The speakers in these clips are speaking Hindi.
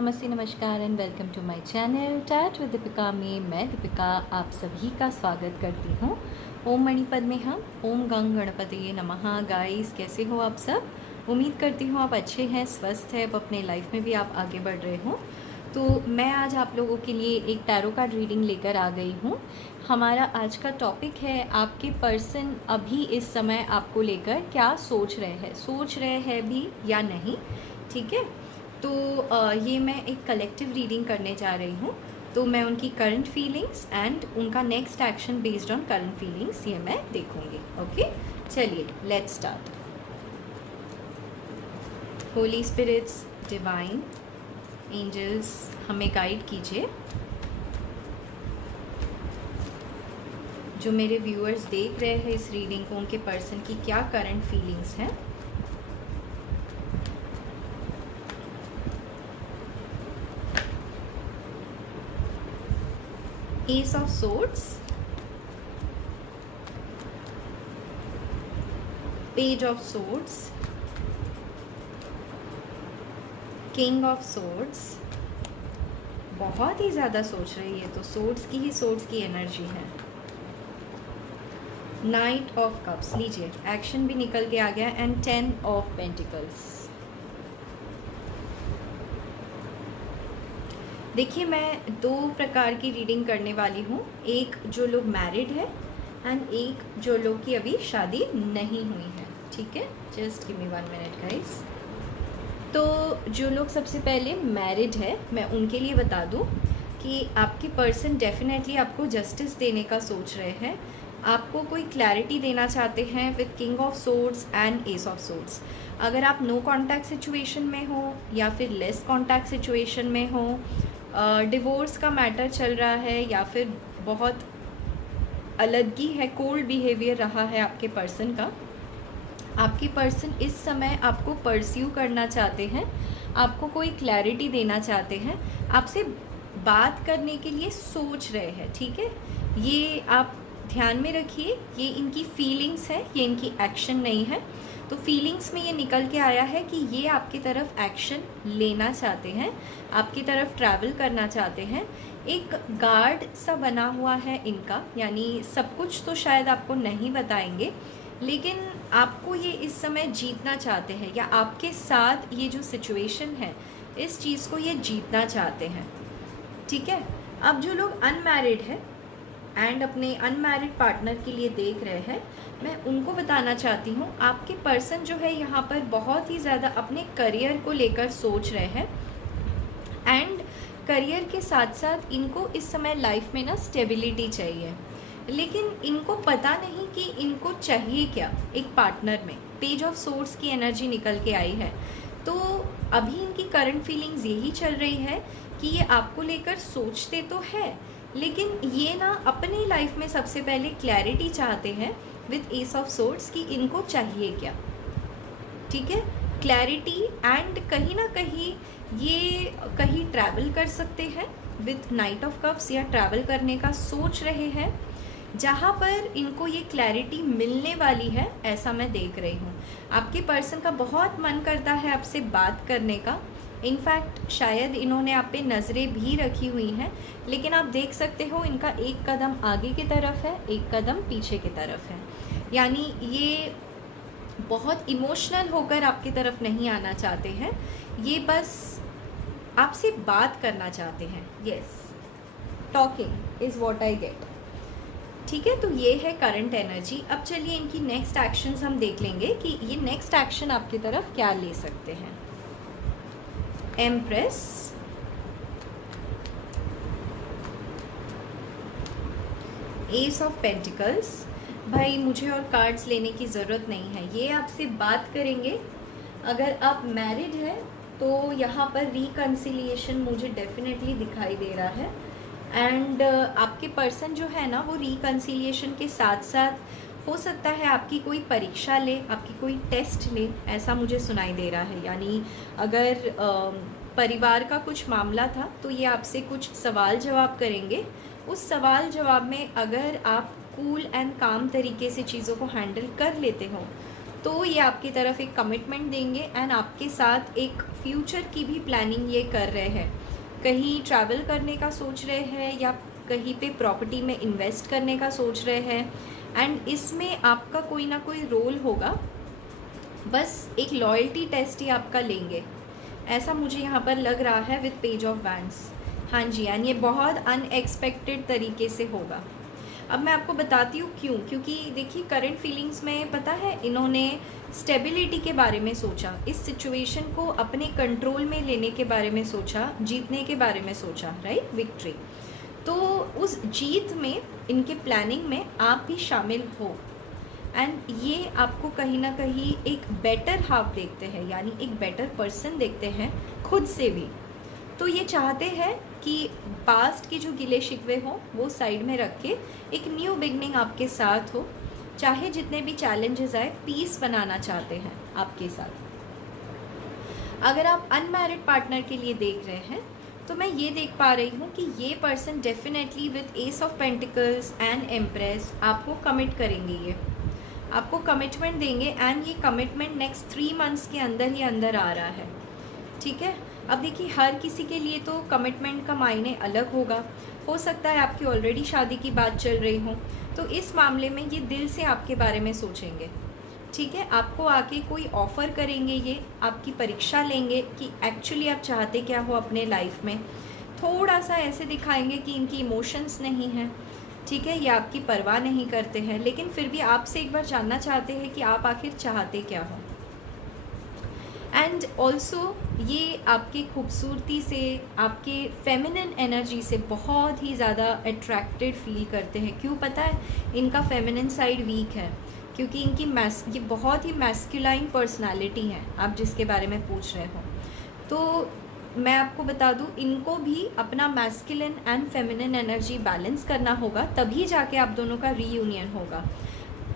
नमस्ते, नमस्कार and welcome to my channel टैट विद दीपिका में मैं दीपिका आप सभी का स्वागत करती हूँ। ओम मणिपद में हम ओम गंग गणपतये नमः। गाइस, कैसे हो आप सब? उम्मीद करती हूँ आप अच्छे हैं, स्वस्थ हैं, अब अपने लाइफ में भी आप आगे बढ़ रहे हो। तो मैं आज आप लोगों के लिए एक टैरो कार्ड रीडिंग लेकर आ गई हूँ। हमारा आज का टॉपिक है आपके पर्सन अभी इस समय आपको लेकर क्या सोच रहे हैं भी या नहीं। ठीक है, तो ये मैं एक कलेक्टिव रीडिंग करने जा रही हूँ। तो मैं उनकी करंट फीलिंग्स एंड उनका next action based on current feelings ये मैं देखूँगी। ओके, चलिए let's start. Holy spirits, divine angels, हमें गाइड कीजिए। जो मेरे व्यूअर्स देख रहे हैं इस रीडिंग को, उनके पर्सन की क्या करंट फीलिंग्स हैं। Ace of Swords, Page of Swords, King of Swords। बहुत ही ज़्यादा सोच रही है, तो सोर्ड्स की एनर्जी है। नाइट ऑफ कप्स, लीजिए एक्शन भी निकल के आ गया, एंड 10 ऑफ पेंटिकल्स। देखिए, मैं दो प्रकार की रीडिंग करने वाली हूँ, एक जो लोग मैरिड है एंड एक जो लोग की अभी शादी नहीं हुई है। ठीक है, just give me 1 minute guys. तो जो लोग सबसे पहले मैरिड है, मैं उनके लिए बता दूँ कि आपके पर्सन डेफिनेटली आपको जस्टिस देने का सोच रहे हैं, आपको कोई क्लैरिटी देना चाहते हैं with king of swords and S of swords. अगर आप नो कॉन्टैक्ट सिचुएशन में हो या फिर लेस कॉन्टैक्ट सिचुएशन में हो, डिवोर्स का मैटर चल रहा है या फिर बहुत अलग ही है, कोल्ड बिहेवियर रहा है आपके पर्सन का, आपके पर्सन इस समय आपको परस्यू करना चाहते हैं, आपको कोई क्लैरिटी देना चाहते हैं, आपसे बात करने के लिए सोच रहे हैं। ठीक है, ये आप ध्यान में रखिए, ये इनकी फीलिंग्स है, ये इनकी एक्शन नहीं है। तो फीलिंग्स में ये निकल के आया है कि ये आपकी तरफ एक्शन लेना चाहते हैं, आपकी तरफ ट्रैवल करना चाहते हैं। एक गार्ड सा बना हुआ है इनका, यानी सब कुछ तो शायद आपको नहीं बताएंगे, लेकिन आपको ये इस समय जीतना चाहते हैं, या आपके साथ ये जो सिचुएशन है इस चीज़ को ये जीतना चाहते हैं। ठीक है, अब जो लोग अनमैरिड है एंड अपने अनमैरिड पार्टनर के लिए देख रहे हैं, मैं उनको बताना चाहती हूँ आपके पर्सन जो है यहाँ पर बहुत ही ज़्यादा अपने करियर को लेकर सोच रहे हैं, एंड करियर के साथ साथ इनको इस समय लाइफ में ना स्टेबिलिटी चाहिए, लेकिन इनको पता नहीं कि इनको चाहिए क्या एक पार्टनर में। पेज ऑफ सोर्ड्स की एनर्जी निकल के आई है, तो अभी इनकी करंट फीलिंग्स यही चल रही है कि ये आपको लेकर सोचते तो है, लेकिन ये ना अपनी लाइफ में सबसे पहले क्लैरिटी चाहते हैं विद एस ऑफ सोर्ड्स कि इनको चाहिए क्या। ठीक है, क्लैरिटी, एंड कहीं ना कहीं ये कहीं ट्रैवल कर सकते हैं विद नाइट ऑफ कप्स, या ट्रैवल करने का सोच रहे हैं जहाँ पर इनको ये क्लैरिटी मिलने वाली है, ऐसा मैं देख रही हूँ। आपके पर्सन का बहुत मन करता है आपसे बात करने का, इनफैक्ट शायद इन्होंने आप पे नज़रें भी रखी हुई हैं, लेकिन आप देख सकते हो इनका एक कदम आगे की तरफ है, एक कदम पीछे की तरफ है, यानी ये बहुत इमोशनल होकर आपकी तरफ नहीं आना चाहते हैं, ये बस आपसे बात करना चाहते हैं। Yes, talking is what I get. ठीक है, तो ये है करंट एनर्जी। अब चलिए इनकी नेक्स्ट एक्शंस हम देख लेंगे कि ये नेक्स्ट एक्शन आपकी तरफ क्या ले सकते हैं। Empress, S of pentacles. भाई मुझे और कार्ड्स लेने की ज़रूरत नहीं है, ये आपसे बात करेंगे। अगर आप मैरिड हैं तो यहाँ पर रिकन्सिलिएशन मुझे डेफिनेटली दिखाई दे रहा है, एंड आपके पर्सन जो है ना वो रिकन्सिलिएशन के साथ साथ हो सकता है आपकी कोई परीक्षा ले, आपकी कोई टेस्ट ले, ऐसा मुझे सुनाई दे रहा है। यानी अगर परिवार का कुछ मामला था तो ये आपसे कुछ सवाल जवाब करेंगे, उस सवाल जवाब में अगर आप कूल एंड काम तरीके से चीज़ों को हैंडल कर लेते हो तो ये आपकी तरफ एक कमिटमेंट देंगे, एंड आपके साथ एक फ्यूचर की भी प्लानिंग ये कर रहे हैं, कहीं ट्रैवल करने का सोच रहे हैं या कहीं पे प्रॉपर्टी में इन्वेस्ट करने का सोच रहे हैं, एंड इसमें आपका कोई ना कोई रोल होगा, बस एक लॉयल्टी टेस्ट ही आपका लेंगे, ऐसा मुझे यहाँ पर लग रहा है विद पेज ऑफ वैंड्स। हाँ जी, एंड ये बहुत अनएक्सपेक्टेड तरीके से होगा। अब मैं आपको बताती हूँ क्यों, क्योंकि देखिए करंट फीलिंग्स में पता है इन्होंने स्टेबिलिटी के बारे में सोचा, इस सिचुएशन को अपने कंट्रोल में लेने के बारे में सोचा, जीतने के बारे में सोचा, राइट, विक्ट्री। तो उस जीत में, इनके प्लानिंग में आप भी शामिल हो, एंड ये आपको कहीं ना कहीं एक बेटर हाफ देखते हैं, यानी एक बेटर पर्सन देखते हैं खुद से भी। तो ये चाहते हैं कि पास्ट के जो गिले शिकवे हों वो साइड में रख के एक न्यू बिगनिंग आपके साथ हो, चाहे जितने भी चैलेंजेस आए, पीस बनाना चाहते हैं आपके साथ। अगर आप अनमैरिड पार्टनर के लिए देख रहे हैं तो मैं ये देख पा रही हूँ कि ये person definitely with S of pentacles and empress आपको कमिट करेंगे, ये आपको कमिटमेंट देंगे, एंड ये कमिटमेंट नेक्स्ट 3 मंथ्स के अंदर ही अंदर आ रहा है, ठीक है। अब देखिए हर किसी के लिए तो कमिटमेंट का मायने अलग होगा, हो सकता है आपकी ऑलरेडी शादी की बात चल रही हो, तो इस मामले में ये दिल से आपके बारे में सोचेंगे, ठीक है। आपको आके कोई ऑफ़र करेंगे, ये आपकी परीक्षा लेंगे कि एक्चुअली आप चाहते क्या हो अपने लाइफ में, थोड़ा सा ऐसे दिखाएंगे कि इनकी इमोशंस नहीं हैं, ठीक है, ये आपकी परवाह नहीं करते हैं, लेकिन फिर भी आपसे एक बार जानना चाहते हैं कि आप आखिर चाहते क्या हो। एंड ऑल्सो ये आपकी खूबसूरती से, आपके फेमिनिन एनर्जी से बहुत ही ज़्यादा अट्रैक्टेड फील करते हैं। क्यों पता है? इनका फेमिनिन साइड वीक है, क्योंकि इनकी ये बहुत ही मैस्कुलाइन पर्सनालिटी है, आप जिसके बारे में पूछ रहे हो। तो मैं आपको बता दूं, इनको भी अपना masculine and feminine energy balance करना होगा, तभी जाके आप दोनों का रीयूनियन होगा।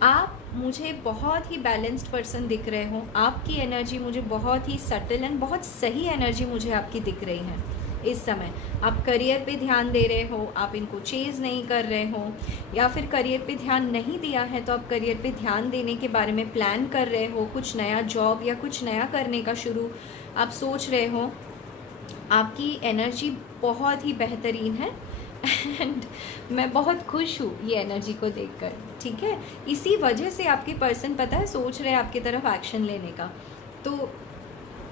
आप मुझे बहुत ही बैलेंस्ड पर्सन दिख रहे हो, आपकी एनर्जी मुझे बहुत ही सटल एंड बहुत सही एनर्जी मुझे आपकी दिख रही है इस समय। आप करियर पे ध्यान दे रहे हो, आप इनको चेज़ नहीं कर रहे हो, या फिर करियर पे ध्यान नहीं दिया है तो आप करियर पे ध्यान देने के बारे में प्लान कर रहे हो, कुछ नया जॉब या कुछ नया करने का शुरू आप सोच रहे हो। आपकी एनर्जी बहुत ही बेहतरीन है एंड मैं बहुत खुश हूँ ये एनर्जी को देखकर, ठीक है। इसी वजह से आपके पर्सन पता है सोच रहे हैं आपकी तरफ एक्शन लेने का। तो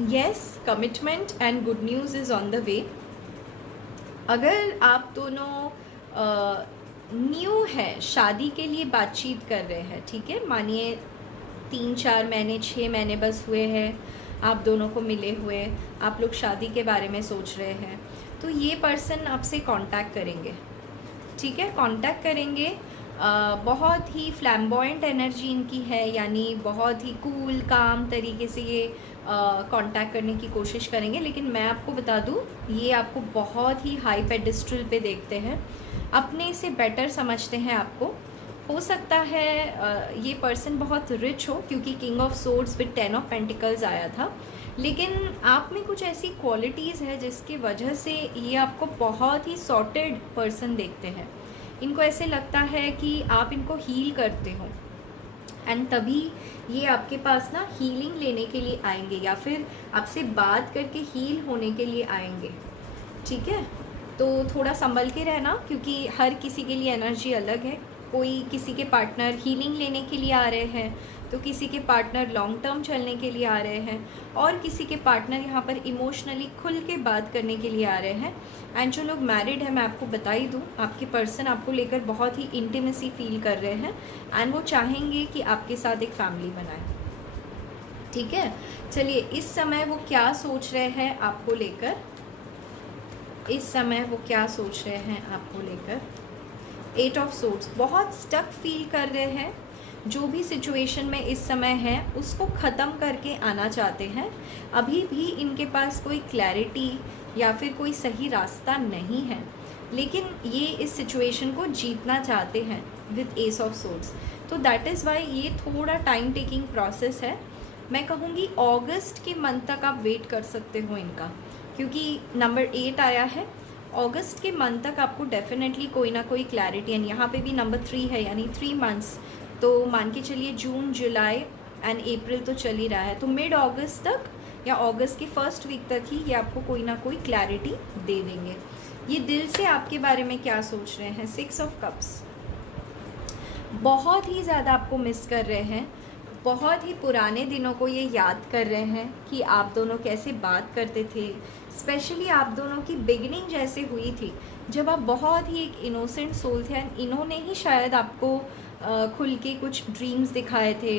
yes, commitment and good news is on the way. अगर आप दोनों न्यू है, शादी के लिए बातचीत कर रहे हैं, ठीक है, मानिए 3-4 महीने 6 महीने बस हुए हैं आप दोनों को मिले हुए, आप लोग शादी के बारे में सोच रहे हैं, तो ये पर्सन आपसे कांटेक्ट करेंगे, ठीक है, कांटेक्ट करेंगे। बहुत ही फ्लैम्बॉयंट एनर्जी इनकी है, यानी बहुत ही कूल काम तरीके से ये कांटेक्ट करने की कोशिश करेंगे। लेकिन मैं आपको बता दूं, ये आपको बहुत ही हाई पेडिस्ट्रल पे देखते हैं, अपने से बेटर समझते हैं आपको। हो सकता है ये पर्सन बहुत रिच हो, क्योंकि king of swords with 10 of pentacles आया था, लेकिन आप में कुछ ऐसी क्वालिटीज़ है जिसकी वजह से ये आपको बहुत ही सॉर्टेड पर्सन देखते हैं। इनको ऐसे लगता है कि आप इनको हील करते हो, एंड तभी ये आपके पास ना हीलिंग लेने के लिए आएंगे, या फिर आपसे बात करके हील होने के लिए आएंगे, ठीक है। तो थोड़ा संभल के रहना, क्योंकि हर किसी के लिए एनर्जी अलग है। कोई किसी के पार्टनर हीलिंग लेने के लिए आ रहे हैं, तो किसी के पार्टनर लॉन्ग टर्म चलने के लिए आ रहे हैं, और किसी के पार्टनर यहाँ पर इमोशनली खुल के बात करने के लिए आ रहे हैं। एंड जो लोग मैरिड है, मैं आपको बता ही दूँ, आपके पर्सन आपको लेकर बहुत ही इंटीमेसी फील कर रहे हैं, एंड वो चाहेंगे कि आपके साथ एक फैमिली बनाए, ठीक है। चलिए, इस समय वो क्या सोच रहे हैं आपको लेकर, इस समय वो क्या सोच रहे हैं आपको लेकर। 8 ऑफ सोर्ड्स, बहुत स्टक फील कर रहे हैं, जो भी सिचुएशन में इस समय है उसको ख़त्म करके आना चाहते हैं। अभी भी इनके पास कोई क्लैरिटी या फिर कोई सही रास्ता नहीं है, लेकिन ये इस सिचुएशन को जीतना चाहते हैं विद एस ऑफ सोर्ड्स। तो दैट इज़ वाई ये थोड़ा टाइम टेकिंग प्रोसेस है। मैं कहूँगी अगस्त के मंथ तक आप वेट कर सकते हो इनका, क्योंकि नंबर 8 आया है। अगस्त के मंथ तक आपको डेफिनेटली कोई ना कोई क्लैरिटी, एंड यहाँ पे भी नंबर 3 है, यानी 3 मंथ्स, तो मान के चलिए जून, जुलाई एंड अप्रैल तो चल ही रहा है, तो मिड अगस्त तक या अगस्त की फर्स्ट वीक तक ही ये आपको कोई ना कोई क्लैरिटी दे देंगे। ये दिल से आपके बारे में क्या सोच रहे हैं, 6 ऑफ कप्स, बहुत ही ज़्यादा आपको मिस कर रहे हैं, बहुत ही पुराने दिनों को ये याद कर रहे हैं कि आप दोनों कैसे बात करते थे। स्पेशली आप दोनों की बिगिनिंग जैसे हुई थी जब आप बहुत ही एक इनोसेंट सोल थे, एंड इन्होंने ही शायद आपको खुल के कुछ ड्रीम्स दिखाए थे,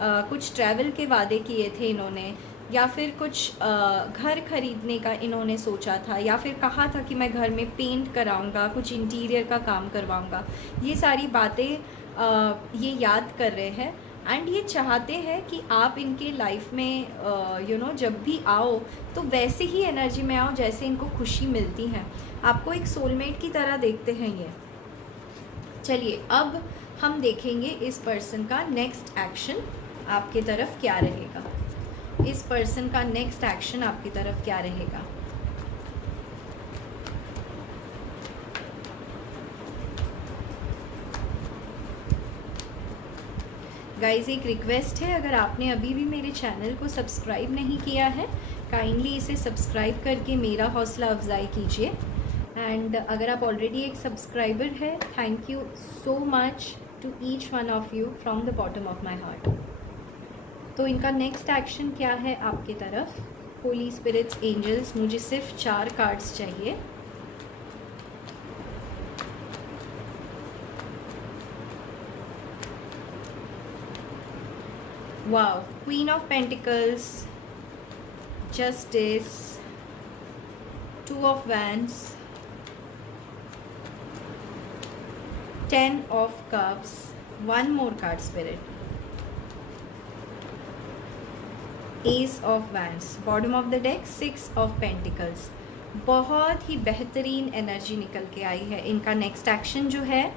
कुछ ट्रैवल के वादे किए थे इन्होंने, या फिर कुछ घर खरीदने का इन्होंने सोचा था, या फिर कहा था कि मैं घर में पेंट कराऊंगा, कुछ इंटीरियर का काम करवाऊंगा। ये सारी बातें ये याद कर रहे हैं, एंड ये चाहते हैं कि आप इनके लाइफ में जब भी आओ तो वैसे ही एनर्जी में आओ जैसे इनको खुशी मिलती है। आपको एक सोलमेट की तरह देखते हैं ये। चलिए अब हम देखेंगे इस पर्सन का नेक्स्ट एक्शन आपके तरफ क्या रहेगा। इस पर्सन का नेक्स्ट एक्शन आपकी तरफ क्या रहेगा। गाइस एक रिक्वेस्ट है, अगर आपने अभी भी मेरे चैनल को सब्सक्राइब नहीं किया है, काइंडली इसे सब्सक्राइब करके मेरा हौसला अफजाई कीजिए। एंड अगर आप ऑलरेडी एक सब्सक्राइबर है, thank you so much to each one of you from the bottom of my heart. तो इनका नेक्स्ट एक्शन क्या है आपकी तरफ। होली स्पिरिट्स, एंजल्स, मुझे सिर्फ 4 कार्ड्स चाहिए। Wow, queen of pentacles, justice, 2 of wands, 10 of cups, 1 more card spirit, S of wands, bottom of the deck 6 of pentacles. बहुत ही बेहतरीन एनर्जी निकल के आई है। इनका नेक्स्ट एक्शन जो है,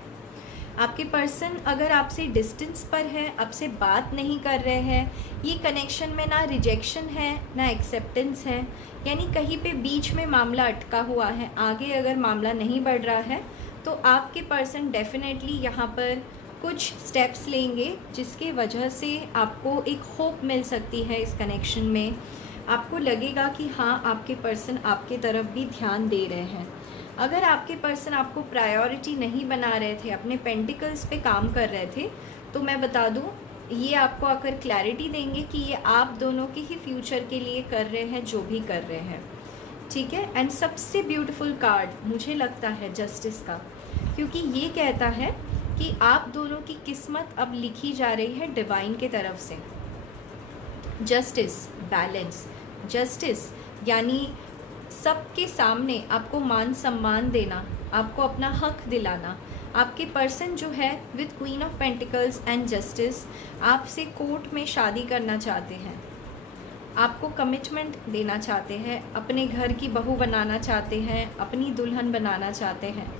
आपके पर्सन अगर आपसे डिस्टेंस पर है, आपसे बात नहीं कर रहे हैं, ये कनेक्शन में ना रिजेक्शन है ना एक्सेप्टेंस है, यानी कहीं पे बीच में मामला अटका हुआ है, आगे अगर मामला नहीं बढ़ रहा है तो आपके पर्सन डेफिनेटली यहाँ पर कुछ स्टेप्स लेंगे जिसके वजह से आपको एक होप मिल सकती है। इस कनेक्शन में आपको लगेगा कि हाँ, आपके पर्सन आपके तरफ भी ध्यान दे रहे हैं। अगर आपके पर्सन आपको प्रायोरिटी नहीं बना रहे थे, अपने पेंटिकल्स पे काम कर रहे थे, तो मैं बता दूं ये आपको आकर क्लैरिटी देंगे कि ये आप दोनों के ही फ्यूचर के लिए कर रहे हैं जो भी कर रहे हैं, ठीक है। एंड सबसे ब्यूटीफुल कार्ड मुझे लगता है जस्टिस का, क्योंकि ये कहता है कि आप दोनों की किस्मत अब लिखी जा रही है डिवाइन के तरफ से। जस्टिस, बैलेंस, जस्टिस यानी सबके सामने आपको मान सम्मान देना, आपको अपना हक दिलाना। आपके पर्सन जो है with queen of pentacles and justice आपसे कोर्ट में शादी करना चाहते हैं, आपको कमिटमेंट देना चाहते हैं, अपने घर की बहू बनाना चाहते हैं, अपनी दुल्हन बनाना चाहते हैं,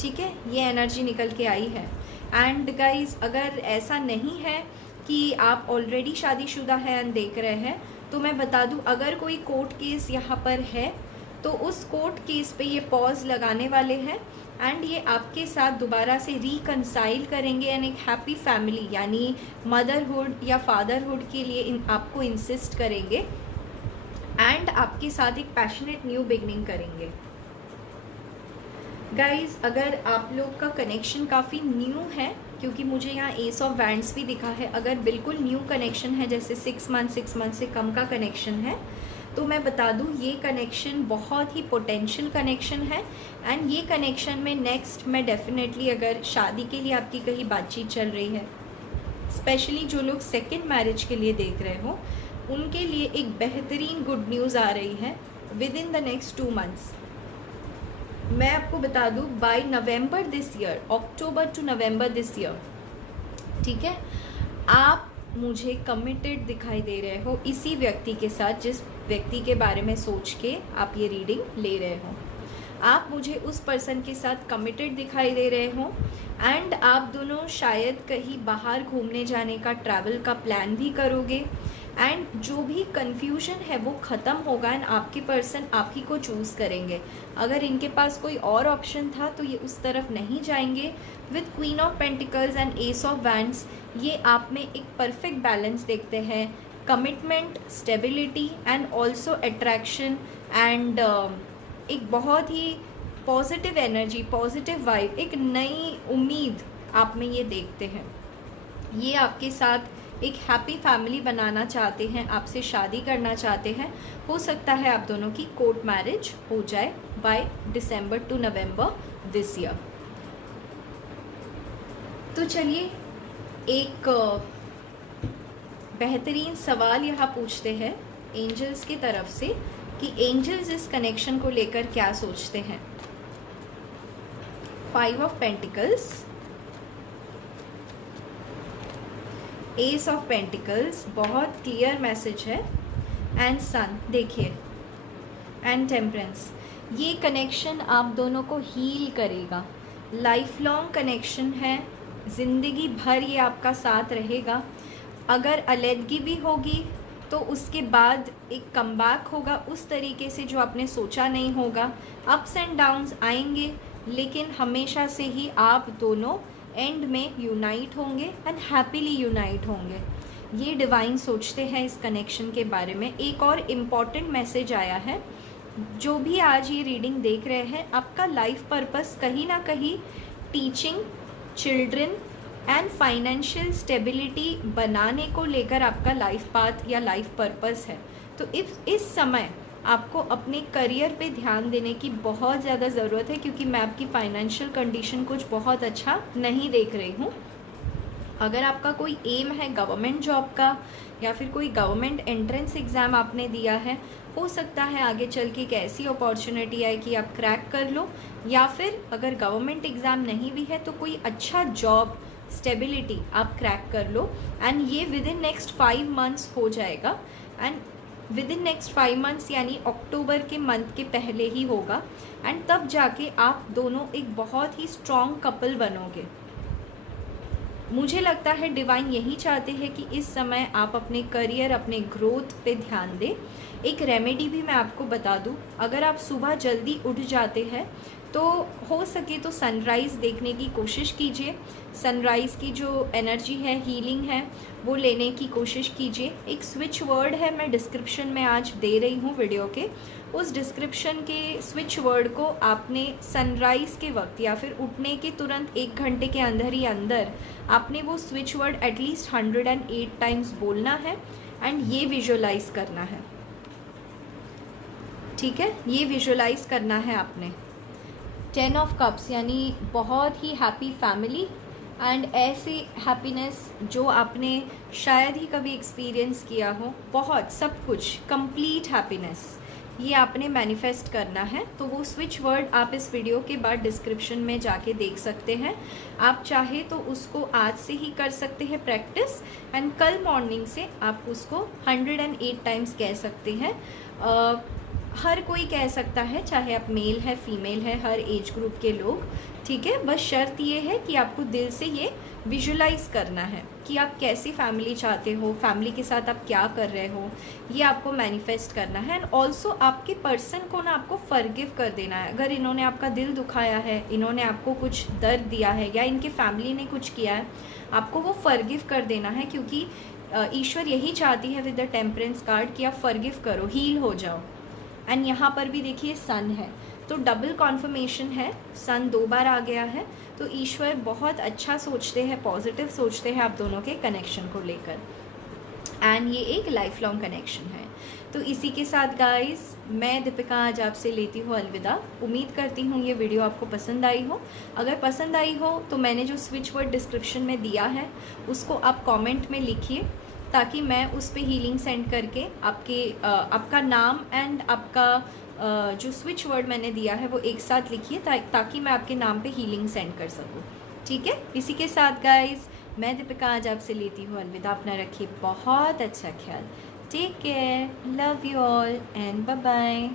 ठीक है। ये एनर्जी निकल के आई है। एंड गाइज अगर ऐसा नहीं है कि आप ऑलरेडी शादीशुदा हैं एंड देख रहे हैं, तो मैं बता दूं अगर कोई कोर्ट केस यहाँ पर है तो उस कोर्ट केस पे ये पॉज लगाने वाले हैं, एंड ये आपके साथ दोबारा से रिकंसाइल करेंगे एंड एक हैप्पी फैमिली यानी मदरहुड या फादरहुड के लिए आपको इंसिस्ट करेंगे, एंड आपके साथ एक पैशनेट न्यू बिगनिंग करेंगे। गाइज अगर आप लोग का कनेक्शन काफ़ी न्यू है, क्योंकि मुझे यहाँ एस ऑफ वैंड्स भी दिखा है, अगर बिल्कुल न्यू कनेक्शन है, जैसे 6 मंथ से कम का कनेक्शन है, तो मैं बता दूँ ये कनेक्शन बहुत ही पोटेंशियल कनेक्शन है। एंड ये कनेक्शन में नेक्स्ट मैं डेफिनेटली, अगर शादी के लिए आपकी कहीं बातचीत चल रही है, स्पेशली जो लोग सेकेंड मैरिज के लिए देख रहे हो, उनके लिए एक बेहतरीन गुड न्यूज़ आ रही है within the next 2 months. मैं आपको बता दूँ by November this year, October to November this year, ठीक है, आप मुझे कमिटेड दिखाई दे रहे हो इसी व्यक्ति के साथ जिस व्यक्ति के बारे में सोच के आप ये रीडिंग ले रहे हो। आप मुझे उस पर्सन के साथ कमिटेड दिखाई दे रहे हो, एंड आप दोनों शायद कहीं बाहर घूमने जाने का, ट्रैवल का प्लान भी करोगे, एंड जो भी कन्फ्यूजन है वो ख़त्म होगा एंड आपके पर्सन आप ही को चूज़ करेंगे। अगर इनके पास कोई और ऑप्शन था तो ये उस तरफ नहीं जाएंगे। With queen of pentacles and S of wands ये आप में एक परफेक्ट बैलेंस देखते हैं, commitment, stability and also attraction and एक बहुत ही पॉजिटिव एनर्जी, पॉजिटिव वाइब, एक नई उम्मीद आप में ये देखते हैं। ये आपके साथ एक हैप्पी फैमिली बनाना चाहते हैं, आपसे शादी करना चाहते हैं। हो सकता है आप दोनों की कोर्ट मैरिज हो जाए by December to November this year. तो चलिए एक बेहतरीन सवाल यहाँ पूछते हैं एंजल्स की तरफ से कि एंजल्स इस कनेक्शन को लेकर क्या सोचते हैं। 5 of pentacles, S of pentacles, बहुत क्लियर मैसेज है, एंड सन देखिए, एंड टेम्परेंस। ये कनेक्शन आप दोनों को हील करेगा, लाइफ लॉन्ग कनेक्शन है, ज़िंदगी भर ये आपका साथ रहेगा। अगर अलग भी होगी तो उसके बाद एक कमबैक होगा उस तरीके से जो आपने सोचा नहीं होगा। अप्स एंड डाउन्स आएंगे, लेकिन हमेशा से ही आप दोनों एंड में यूनाइट होंगे एंड हैप्पीली यूनाइट होंगे। ये डिवाइन सोचते हैं इस कनेक्शन के बारे में। एक और इम्पॉर्टेंट मैसेज आया है, जो भी आज ये रीडिंग देख रहे हैं, आपका लाइफ पर्पस कहीं ना कहीं teaching children and financial stability बनाने को लेकर आपका लाइफ पाथ या लाइफ पर्पस है। तो इस समय आपको अपने करियर पे ध्यान देने की बहुत ज़्यादा ज़रूरत है, क्योंकि मैं आपकी फाइनेंशियल कंडीशन कुछ बहुत अच्छा नहीं देख रही हूँ। अगर आपका कोई एम है गवर्नमेंट जॉब का या फिर कोई गवर्नमेंट एंट्रेंस एग्ज़ाम आपने दिया है, हो सकता है आगे चल के एक ऐसी अपॉर्चुनिटी आए कि आप क्रैक कर लो, या फिर अगर गवर्नमेंट एग्ज़ाम नहीं भी है तो कोई अच्छा जॉब स्टेबिलिटी आप क्रैक कर लो। एंड ये विद इन नेक्स्ट 5 मंथ्स हो जाएगा, and with in next 5 months यानी अक्टूबर के मंथ के पहले ही होगा। एंड तब जाके आप दोनों एक बहुत ही स्ट्रॉन्ग कपल बनोगे। मुझे लगता है डिवाइन यही चाहते हैं कि इस समय आप अपने करियर, अपने ग्रोथ पे ध्यान दें। एक रेमेडी भी मैं आपको बता दूं, अगर आप सुबह जल्दी उठ जाते हैं तो हो सके तो सनराइज़ देखने की कोशिश कीजिए। सनराइज़ की जो एनर्जी है, हीलिंग है, वो लेने की कोशिश कीजिए। एक स्विच वर्ड है, मैं डिस्क्रिप्शन में आज दे रही हूँ वीडियो के, उस डिस्क्रिप्शन के स्विच वर्ड को आपने सनराइज़ के वक्त या फिर उठने के तुरंत 1 घंटे के अंदर ही अंदर आपने वो स्विच वर्ड एटलीस्ट 108 टाइम्स बोलना है एंड ये विजुअलाइज करना है। ठीक है, ये विजुअलाइज करना है आपने। 10 ऑफ कप्स यानी बहुत ही हैप्पी फैमिली एंड ऐसी हैप्पीनेस जो आपने शायद ही कभी एक्सपीरियंस किया हो, बहुत सब कुछ कंप्लीट हैप्पीनेस, ये आपने मैनिफेस्ट करना है। तो वो स्विच वर्ड आप इस वीडियो के बाद डिस्क्रिप्शन में जाके देख सकते हैं। आप चाहे तो उसको आज से ही कर सकते हैं प्रैक्टिस, एंड कल मॉर्निंग से आप उसको 108 टाइम्स कह सकते हैं। हर कोई कह सकता है, चाहे आप मेल है फीमेल है, हर एज ग्रुप के लोग। ठीक है, बस शर्त ये है कि आपको दिल से ये विजुलाइज करना है कि आप कैसी फैमिली चाहते हो, फैमिली के साथ आप क्या कर रहे हो, ये आपको मैनिफेस्ट करना है। एंड ऑल्सो आपके पर्सन को ना आपको फॉरगिव कर देना है। अगर इन्होंने आपका दिल दुखाया है, इन्होंने आपको कुछ दर्द दिया है या इनके फैमिली ने कुछ किया है, आपको वो फॉरगिव कर देना है, क्योंकि ईश्वर यही चाहती है विद द टेम्परेंस कार्ड कि आप फॉरगिव करो, हील हो जाओ। एंड यहाँ पर भी देखिए सन है, तो डबल कॉन्फर्मेशन है, सन 2 बार आ गया है। तो ईश्वर बहुत अच्छा सोचते हैं, पॉजिटिव सोचते हैं आप दोनों के कनेक्शन को लेकर, एंड ये एक लाइफ लॉन्ग कनेक्शन है। तो इसी के साथ गाइस, मैं दीपिका आज आपसे लेती हूँ अलविदा। उम्मीद करती हूँ ये वीडियो आपको पसंद आई हो। अगर पसंद आई हो तो मैंने जो स्विच वर्ड डिस्क्रिप्शन में दिया है उसको आप कमेंट में लिखिए, ताकि मैं उस पर हीलिंग सेंड करके आपका नाम एंड आपका जो स्विच वर्ड मैंने दिया है वो एक साथ लिखिए, ताकि मैं आपके नाम पे हीलिंग सेंड कर सकूँ। ठीक है, इसी के साथ गाइस, मैं दीपिका आज आपसे लेती हूँ अलविदा। अपना रखिए बहुत अच्छा ख्याल। Take care, love you all and bye bye.